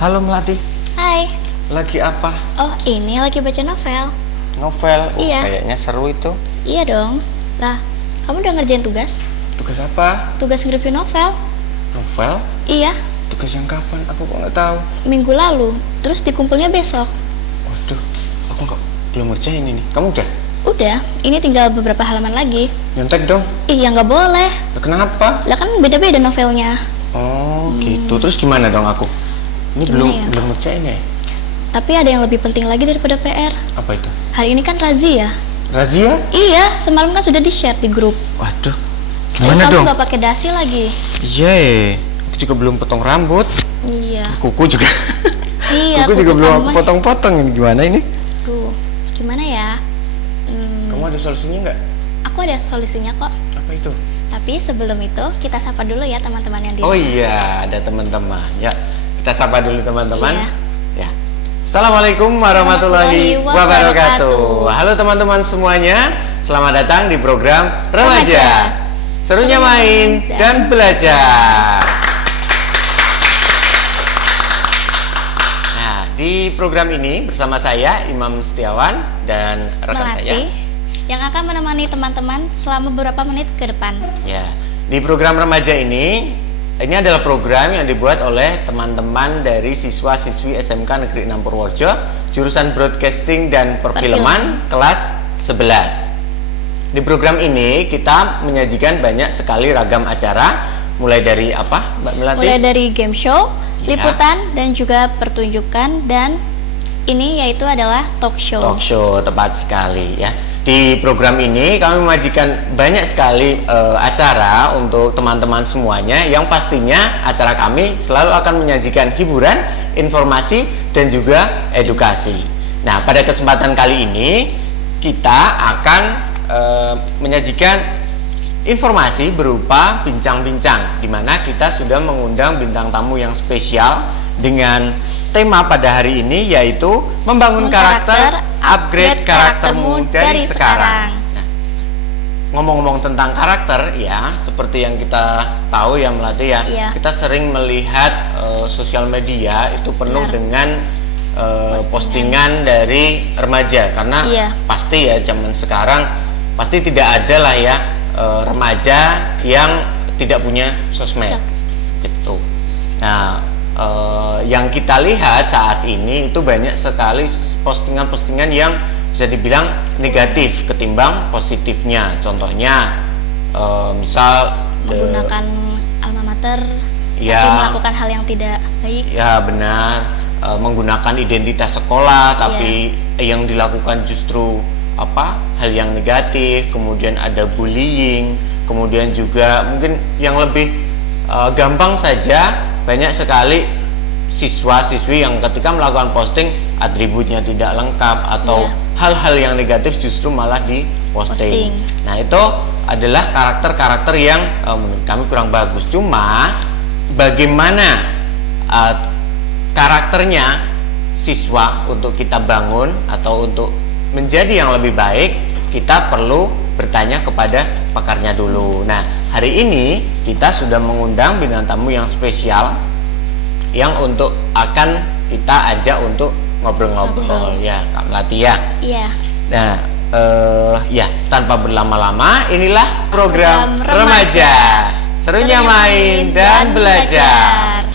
Halo Melati, Hai. lagi apa? Oh, ini lagi baca novel. Novel? Iya. Kayaknya seru itu. Iya dong. Lah, kamu udah ngerjain tugas? Tugas apa? Tugas nge-review novel. Novel? Iya, Tugas yang kapan? Aku kok nggak tahu. minggu lalu. Terus dikumpulnya besok. Waduh, aku kok belum ngerjain ini. Kamu udah? Udah, ini tinggal beberapa halaman lagi. Nyontek dong. Iya, nggak boleh. Lah, kenapa? Lah kan beda-beda novelnya. Oh, gitu. Terus gimana dong aku? Ini Gimana ya? belum ngerjain ya? Tapi ada yang lebih penting lagi daripada PR. Apa itu? Hari ini kan razia. Razia? Iya, semalam kan sudah di-share di grup. Waduh, Dan gimana kamu dong? nggak pakai dasi lagi. Iya, aku juga belum potong rambut. Iya. Kuku juga. Iya. Kuku juga kuku belum kamu aku mah- potong-potong. Ini gimana ini? Duh, gimana ya? Kamu ada solusinya nggak? Aku ada solusinya kok. Apa itu? Tapi sebelum itu kita sapa dulu ya teman-teman yang di Oh iya, ada teman-teman. Ya, kita sapa dulu teman-teman. Iya. Ya. Assalamualaikum warahmatullahi wabarakatuh. Halo teman-teman semuanya. Selamat datang di program Remaja. Serunya main dan belajar. Nah, di program ini bersama saya Imam Setiawan dan rekan saya. Melati yang akan menemani teman-teman selama beberapa menit ke depan. Ya, di program remaja ini adalah program yang dibuat oleh teman-teman dari siswa-siswi SMK Negeri 6 Purworejo, jurusan Broadcasting dan Perfilman kelas 11. Di program ini kita menyajikan banyak sekali ragam acara, mulai dari apa, Mbak Melati? Mulai dari game show, Ya. liputan, dan juga pertunjukan, dan ini yaitu adalah talk show. Talk show, tepat sekali ya. Di program ini kami menyajikan banyak sekali acara untuk teman-teman semuanya, yang pastinya acara kami selalu akan menyajikan hiburan, informasi, dan juga edukasi. Nah, pada kesempatan kali ini kita akan menyajikan informasi berupa bincang-bincang, di mana kita sudah mengundang bintang tamu yang spesial dengan tema pada hari ini, yaitu membangun karakter, upgrade karaktermu dari sekarang. Nah, ngomong-ngomong tentang karakter ya, seperti yang kita tahu ya Melati ya, Iya. kita sering melihat sosial media itu penuh Benar. dengan postingan dari remaja, karena Iya. pasti ya zaman sekarang pasti tidak ada lah ya remaja yang tidak punya sosmed gitu. Nah, yang kita lihat saat ini itu banyak sekali postingan-postingan yang bisa dibilang negatif ketimbang positifnya. Contohnya misal Menggunakan alma mater, Ya. tapi melakukan hal yang tidak baik. ya benar, menggunakan identitas sekolah tapi yang dilakukan justru hal yang negatif. Kemudian ada bullying, kemudian juga mungkin yang lebih gampang saja, banyak sekali siswa-siswi yang ketika melakukan posting atributnya tidak lengkap atau hal-hal yang negatif justru malah diposting. Nah, itu adalah karakter-karakter yang menurut kami kurang bagus. Cuma bagaimana karakternya siswa untuk kita bangun atau untuk menjadi yang lebih baik, kita perlu bertanya kepada pakarnya dulu. Nah, hari ini kita sudah mengundang bintang tamu yang spesial yang untuk akan kita ajak untuk ngobrol-ngobrol ya, Kak Melati ya. Iya. Nah, ya tanpa berlama-lama, inilah program Remaja. Serunya main dan belajar.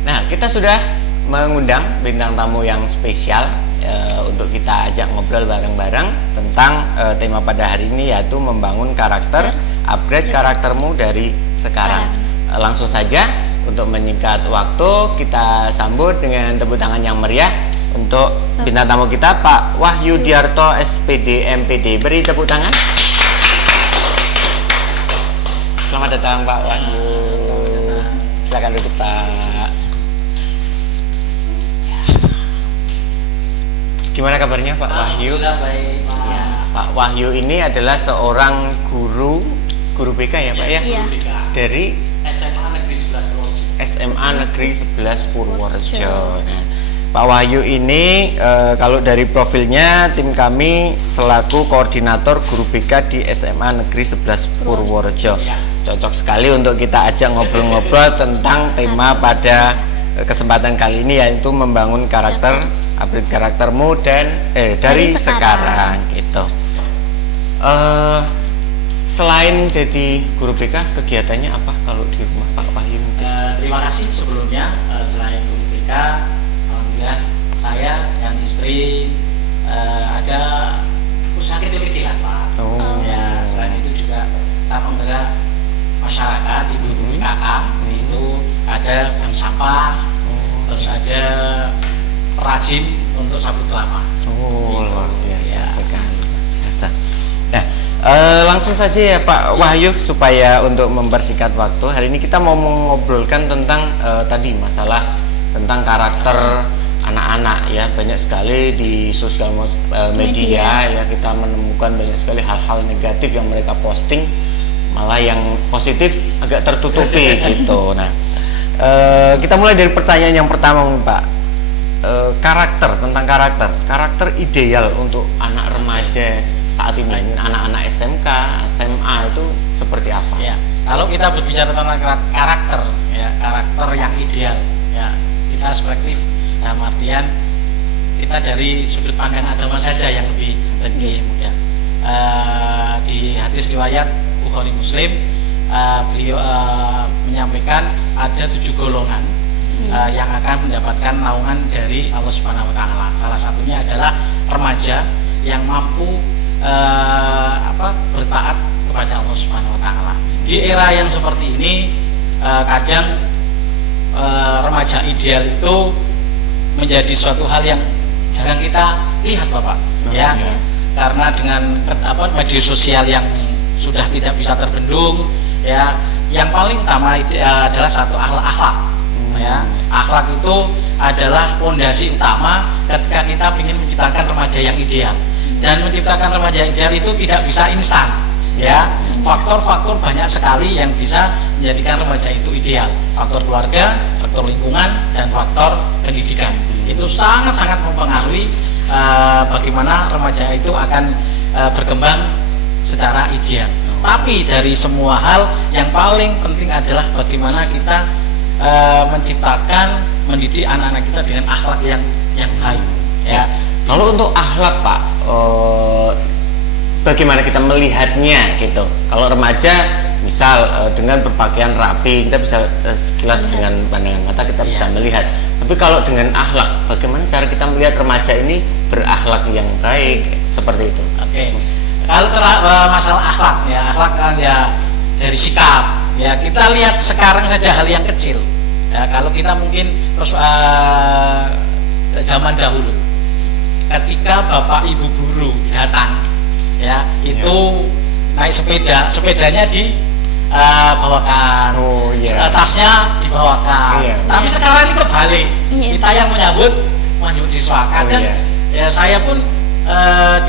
Nah, kita sudah mengundang bintang tamu yang spesial untuk kita ajak ngobrol bareng-bareng tentang tema pada hari ini, yaitu membangun karakter, upgrade karaktermu dari sekarang. Langsung saja, untuk menyingkat waktu, kita sambut dengan tepuk tangan yang meriah untuk bintang tamu kita, Pak Wahyu Diarto SPD MPD. Beri tepuk tangan. Selamat datang Pak Wahyu. Silakan duduk Pak. Gimana kabarnya Pak Wahyu? Baik. Ya, Pak Wahyu ini adalah seorang guru BK ya Pak ya? Iya. Dari SMA Negeri 11 Purworejo. SMA Negeri 11 Purworejo. Nah, Pak Wahyu ini kalau dari profilnya, tim kami selaku koordinator guru BK di SMA Negeri 11 Purworejo. cocok sekali untuk kita ajak ngobrol-ngobrol tentang tema pada kesempatan kali ini, yaitu membangun karakter, upgrade karaktermu dan dari sekarang gitu. Selain jadi guru BK, kegiatannya apa kalau di rumah Pak Wahyu? Terima kasih sebelumnya. Selain guru BK, alhamdulillah saya dan istri ada usaha kecil-kecilan Pak. Ya, selain itu juga saya penggerak masyarakat, ibu-ibu PKK, itu ada bank sampah, terus ada perajin untuk sabut kelapa. Luar biasa sekali. Biasa. Nah, langsung saja ya Pak Wahyu, supaya untuk mempersingkat waktu, hari ini kita mau mengobrolkan tentang tadi masalah tentang karakter anak-anak ya. Banyak sekali di sosial media ya, kita menemukan banyak sekali hal-hal negatif yang mereka posting, malah yang positif agak tertutupi gitu. Nah, kita mulai dari pertanyaan yang pertama Pak. Tentang karakter ideal untuk anak remaja saat ini, anak-anak SMK, SMA itu seperti apa? Ya, kalau kita berbicara tentang karakter, ya karakter yang ideal, ya kita subjektif dalam artian kita dari sudut pandang agama saja yang lebih mudah. Di hadis riwayat Bukhari Muslim, beliau menyampaikan ada 7 golongan yang akan mendapatkan naungan dari Allah Subhanahu Wa Taala. Salah satunya adalah remaja yang mampu bertaat kepada Allah Subhanahu Wa Taala. Di era yang seperti ini, kadang remaja ideal itu menjadi suatu hal yang jarang kita lihat, Bapak. Ya, karena dengan media sosial yang sudah tidak bisa terbendung, ya, yang paling utama adalah satu akhlak. Ya, akhlak itu adalah fondasi utama ketika kita ingin menciptakan remaja yang ideal. Dan menciptakan remaja yang ideal itu tidak bisa instan. Ya, faktor-faktor banyak sekali yang bisa menjadikan remaja itu ideal. Faktor keluarga, faktor lingkungan, dan faktor pendidikan. Itu sangat-sangat mempengaruhi bagaimana remaja itu akan berkembang secara ideal. Tapi dari semua hal yang paling penting adalah bagaimana kita menciptakan, mendidik anak-anak kita dengan akhlak yang baik. Ya. Kalau untuk akhlak Pak, bagaimana kita melihatnya gitu? Kalau remaja, misal dengan berpakaian rapi, kita bisa sekilas dengan pandangan mata kita bisa melihat. Tapi kalau dengan akhlak, bagaimana cara kita melihat remaja ini berakhlak yang baik seperti itu? Oke. Kalau masalah akhlak, ya akhlak kan ya dari sikap. Ya, kita lihat sekarang saja hal yang kecil. Ya, kalau kita mungkin zaman dahulu, ketika bapak ibu guru datang, ya itu naik sepedanya dibawakan, tasnya dibawakan. Tapi sekarang ini kebalik, kita yang menyambut siswa. Kadang ya saya pun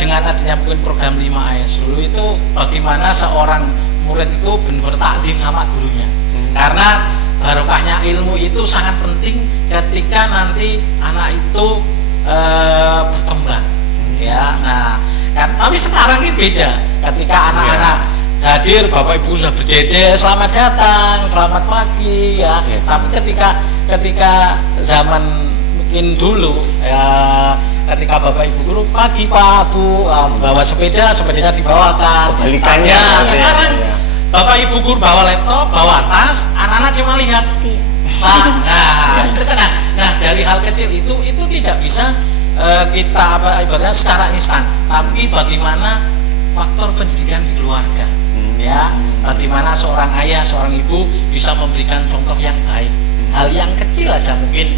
dengan adanya mungkin program 5AS dulu itu, bagaimana seorang murid itu benar-benar taklim sama gurunya, karena barokahnya ilmu itu sangat penting ketika nanti anak itu berkembang. Ya, nah kan, tapi sekarang ini beda, ketika anak-anak hadir, bapak ibu sudah berjejer, selamat datang, selamat pagi, ya. Tapi ketika zaman mungkin dulu, ya, ketika bapak ibu guru pagi Pak Bu, bawa sepedanya dibawakan. Kebalikannya. Sekarang bapak ibu guru bawa laptop, bawa tas, anak-anak cuma lihat. Pak, itu kan. Nah, dari hal kecil itu tidak bisa kita ibaratnya secara instan. Tapi bagaimana faktor pendidikan di keluarga, ya, bagaimana seorang ayah, seorang ibu bisa memberikan contoh yang baik. Hal yang kecil aja mungkin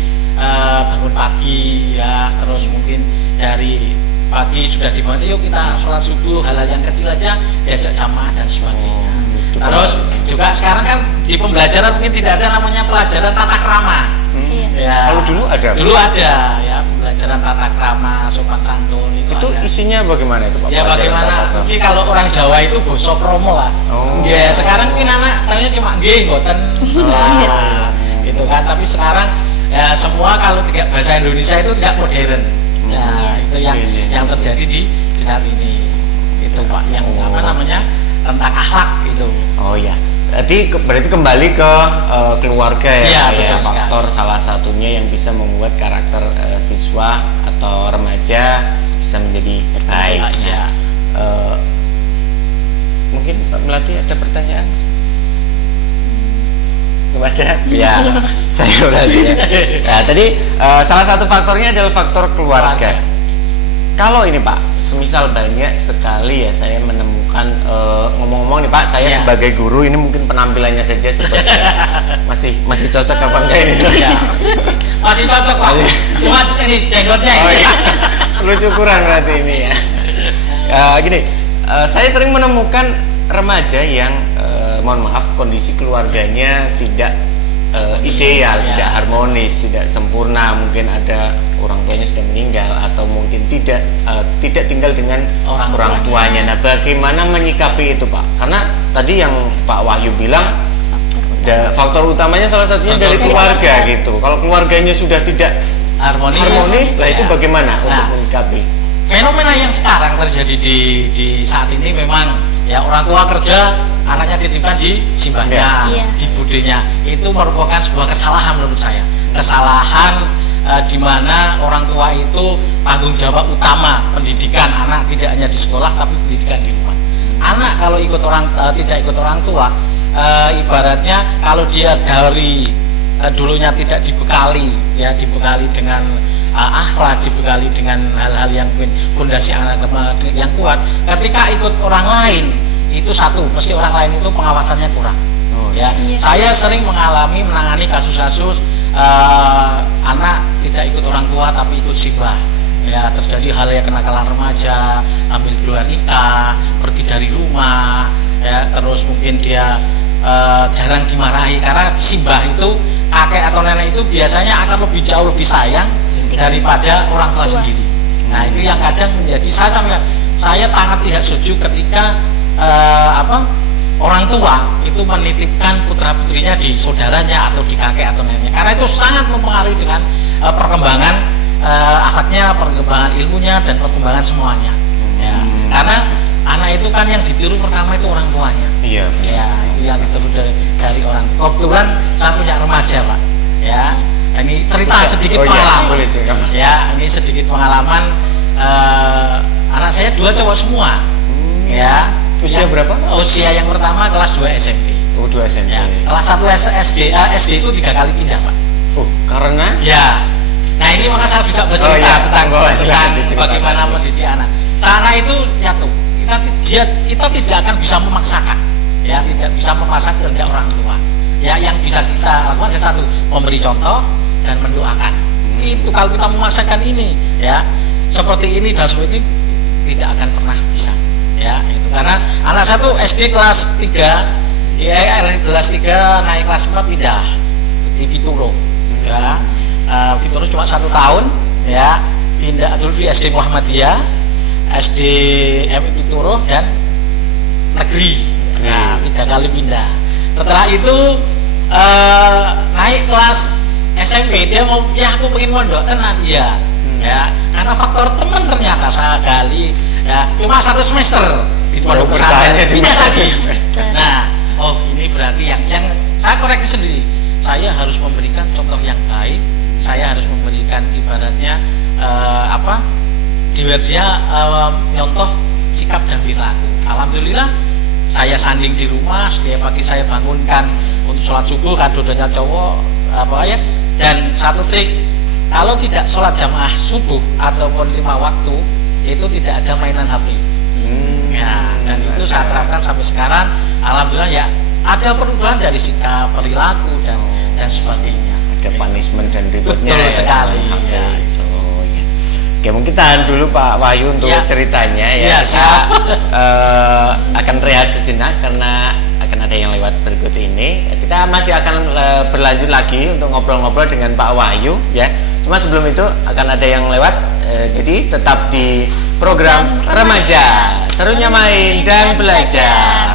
bangun pagi, ya, terus mungkin dari pagi sudah dimana, yuk kita sholat subuh, hal-hal yang kecil aja diajak jamaah dan sebagainya. Terus juga sekarang kan di pembelajaran mungkin tidak ada namanya pelajaran tata krama. Ya, kalau dulu ada ya, pembelajaran tata krama, sopan santun itu ada. Isinya bagaimana itu Pak? Ya bagaimana, mungkin kalau orang Jawa itu boso kromo lah. Ya, sekarang mungkin anak tahunya cuma nggih mboten. Gitu kan, tapi sekarang ya semua kalau tidak bahasa Indonesia itu tidak modern. Ya, itu yang terjadi di saat ini. Itu Pak, yang tentang akhlak itu. Oh ya. berarti kembali ke keluarga ya, Iya, Pak, betul faktor salah satunya yang bisa membuat karakter siswa atau remaja bisa menjadi baik. Iya. Mungkin Pak Melati ada pertanyaan? Ada? Ya, saya berarti ya. Nah, tadi salah satu faktornya adalah faktor keluarga. Kalau ini Pak, semisal banyak sekali ya saya menemukan ngomong-ngomong nih Pak, saya sebagai guru ini mungkin penampilannya saja seperti masih cocok apa enggak ini? Ya. Masih cocok Pak. Cuma ini jenggotnya ini. Perlu cukuran berarti ini ya. Gini, saya sering menemukan remaja yang mohon maaf kondisi keluarganya tidak ideal, tidak harmonis, tidak sempurna. Mungkin ada orang tuanya sudah meninggal atau mungkin tidak tinggal dengan orang tuanya. Nah, bagaimana menyikapi itu Pak? Karena tadi yang Pak Wahyu bilang faktor utamanya salah satunya dari keluarga gitu. Kalau keluarganya sudah tidak harmonis, nah itu bagaimana untuk menyikapi? Fenomena yang sekarang terjadi di saat ini memang ya orang tua kerja, anaknya titipkan di simbahnya, di budenya. Itu merupakan sebuah kesalahan menurut saya. Kesalahan di mana orang tua itu tanggung jawab utama pendidikan anak tidak hanya di sekolah tapi pendidikan di rumah. Anak kalau tidak ikut orang tua, ibaratnya kalau dia dari dulunya tidak dibekali dengan akhlak, dibekali dengan hal-hal yang fondasi agama yang kuat, ketika ikut orang lain itu mesti orang lain itu pengawasannya kurang. Saya sering menangani kasus-kasus anak tidak ikut orang tua tapi ikut simbah. Ya, terjadi hal yang kenakalan remaja, ambil luar nikah, pergi dari rumah, ya, terus mungkin dia jarang dimarahi karena simbah itu, kakek atau nenek itu biasanya akan jauh lebih sayang daripada orang tua sendiri. Nah, itu yang kadang menjadi saya sangat tidak setuju ketika orang tua itu menitipkan putra putrinya di saudaranya atau di kakek atau neneknya, karena itu sangat mempengaruhi dengan perkembangan akhlaknya, perkembangan ilmunya dan perkembangan semuanya. Ya, karena anak itu kan yang ditiru pertama itu orang tuanya. Iya. Ya, itu yang ditiru dari orang tua. Kebetulan saya punya remaja Pak. Ya, ini cerita sedikit pengalaman. Ya, ini sedikit pengalaman. Anak saya 2 cowok semua. Ya. Usia berapa? Usia yang pertama kelas 2 SMP. Oh, 2 SMP. Ya, kelas 1 SD itu 3 kali pindah Pak. Oh, karena? Ya. Nah, ini maka saya bisa bercerita tentang bagaimana mendidik anak. Sana itu nyatu. Kita tidak akan bisa memaksakan. Ya, tidak bisa memaksakan kehendak orang tua. Ya, yang bisa kita lakukan adalah satu, memberi contoh dan mendoakan. Itu kalau kita memaksakan ini, ya, seperti ini dan seperti itu tidak akan pernah bisa. Ya, itu karena anak satu SD kelas 3 kelas 3 naik kelas 4 pindah di Pituro. Ya, Pituro cuma 1 tahun, ya, pindah dulu di SD Muhammadiyah, SD Pituro dan negeri. Nah, 3 kali pindah. Setelah itu naik kelas SMP, dia mau, ya aku pengen mondok tenang, ya, karena faktor teman ternyata sekali. Ya, cuma 1 semester di pondok pesantren pindah lagi. Nah, ini berarti yang saya koreksi sendiri. Saya harus memberikan contoh yang baik. Saya harus memberikan ibaratnya dia nyontoh sikap dan perilaku. Alhamdulillah saya sanding di rumah, setiap pagi saya bangunkan untuk sholat subuh, kadonya cowok dan satu trik, kalau tidak sholat jamaah subuh ataupun 5 waktu itu tidak ada mainan HP. Ya, dan itu saya terapkan sampai sekarang. Alhamdulillah ya ada perubahan dari sikap, perilaku dan sebagainya. Ada punishment dan rewardnya. Betul sekali. Ya. Oke, mungkin tahan dulu Pak Wahyu untuk ceritanya ya. Saya akan rehat sejenak karena akan ada yang lewat berikut ini. Kita masih akan berlanjut lagi untuk ngobrol-ngobrol dengan Pak Wahyu ya. Cuma sebelum itu akan ada yang lewat, jadi tetap di program Remaja, serunya main dan belajar.